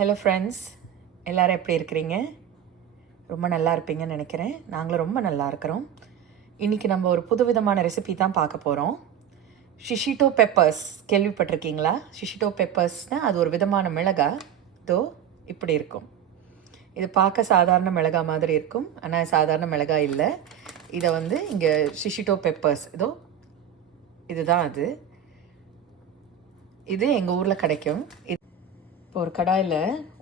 Hello friends, எல்லோரும் எப்படி இருக்கிறீங்க? ரொம்ப நல்லா இருப்பீங்கன்னு நினைக்கிறேன். நாங்களும் ரொம்ப நல்லா இருக்கிறோம். இன்றைக்கி நம்ம ஒரு புதுவிதமான ரெசிபி தான் பார்க்க போகிறோம். ஷிஷிட்டோ பெப்பர்ஸ் கேள்விப்பட்டிருக்கீங்களா? ஷிஷிட்டோ பெப்பர்ஸ்னால் அது ஒரு விதமான மிளகா. இதோ இப்படி இருக்கும். இது பார்க்க சாதாரண மிளகா மாதிரி இருக்கும், ஆனால் சாதாரண மிளகா இல்லை. இதை இங்கே ஷிஷிட்டோ பெப்பர்ஸ், இதுதான் அது. இது எங்கள் ஊரில் கிடைக்கும். இப்போ ஒரு கடாயில்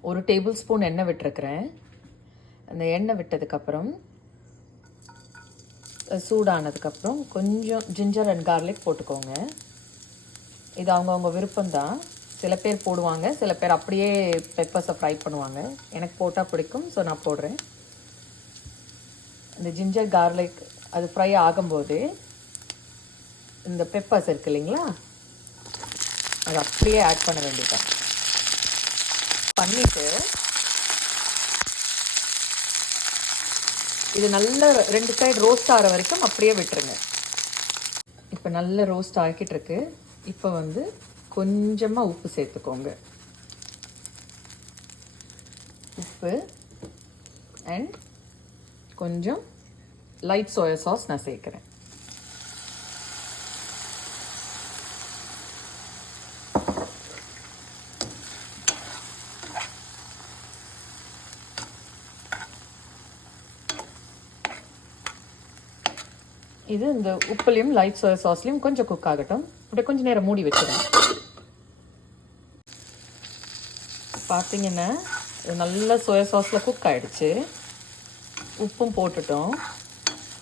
1 டேபிள் ஸ்பூன் எண்ணெய் விட்டுருக்குறேன். அந்த எண்ணெய் விட்டதுக்கப்புறம் சூடானதுக்கப்புறம் கொஞ்சம் ஜிஞ்சர் அண்ட் கார்லிக் போட்டுக்கோங்க. இது அவங்கவுங்க விருப்பம்தான். சில பேர் போடுவாங்க, சில பேர் அப்படியே பெப்பர்ஸை ஃப்ரை பண்ணுவாங்க. எனக்கு போட்டால் பிடிக்கும், ஸோ நான் போடுறேன். இந்த ஜிஞ்சர் கார்லிக் அது ஃப்ரை ஆகும்போது இந்த பெப்பர்ஸ் இருக்குது இல்லைங்களா, அது அப்படியே ஆட் பண்ண வேண்டியதான். பண்ணிவிட்டு இது நல்ல 2 சைடு ரோஸ்ட் ஆகிற வரைக்கும் அப்படியே விட்டுருங்க. இப்போ நல்ல ரோஸ்ட் ஆகிக்கிட்டு இருக்கு. இப்போ கொஞ்சமாக உப்பு சேர்த்துக்கோங்க. உப்பு அண்ட் கொஞ்சம் லைட் சோயா சாஸ் நான் சேர்க்குறேன். இது இந்த உப்புலையும் லைட் சோயா சாஸ்லையும் கொஞ்சம் குக் ஆகட்டும். அப்படியே கொஞ்சம் நேரம் மூடி வச்சிடும். பார்த்தீங்கன்னா இது நல்லா சோயா சாஸில் குக் ஆகிடுச்சு. உப்பும் போட்டுட்டோம்.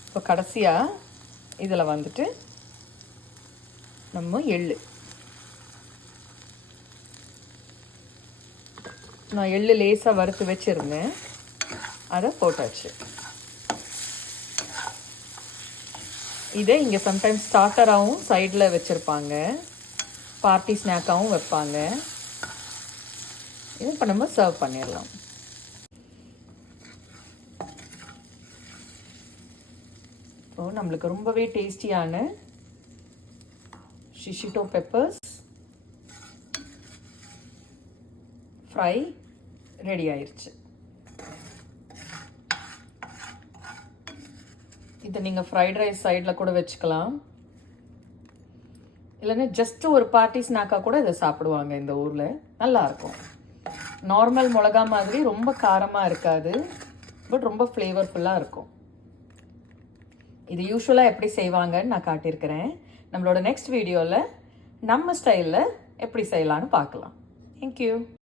இப்போ கடைசியாக இதில் நம்ம நான் எள்ளு லேசாக வறுத்து வச்சுருந்தேன், அதை போட்டாச்சு. இதை இங்கே சம்டைம்ஸ் ஸ்டார்டராகவும் சைடில் வச்சுருப்பாங்க, பார்ட்டி ஸ்நாக்காகவும் வைப்பாங்க. இது இப்போ நம்ம சர்வ் பண்ணிடலாம். இப்போ நம்மளுக்கு ரொம்பவே டேஸ்டியான ஷிஷிட்டோ பெப்பர்ஸ் ஃப்ரை ரெடி ஆயிடுச்சு. இதை நீங்கள் ஃப்ரைட் ரைஸ் சைடில் கூட வச்சுக்கலாம், இல்லைன்னா ஜஸ்ட்டு ஒரு பார்ட்டி ஸ்நாக்காக கூட இதை சாப்பிடுவாங்க இந்த ஊரில். நல்லாயிருக்கும். நார்மல் மிளகா மாதிரி ரொம்ப காரமாக இருக்காது, பட் ரொம்ப ஃப்ளேவர்ஃபுல்லாக இருக்கும். இது யூஸ்வலாக எப்படி செய்வாங்கன்னு நான் காட்டியிருக்கிறேன். நம்மளோட நெக்ஸ்ட் வீடியோவில் நம்ம ஸ்டைலில் எப்படி செய்யலான்னு பார்க்கலாம். தேங்க்யூ.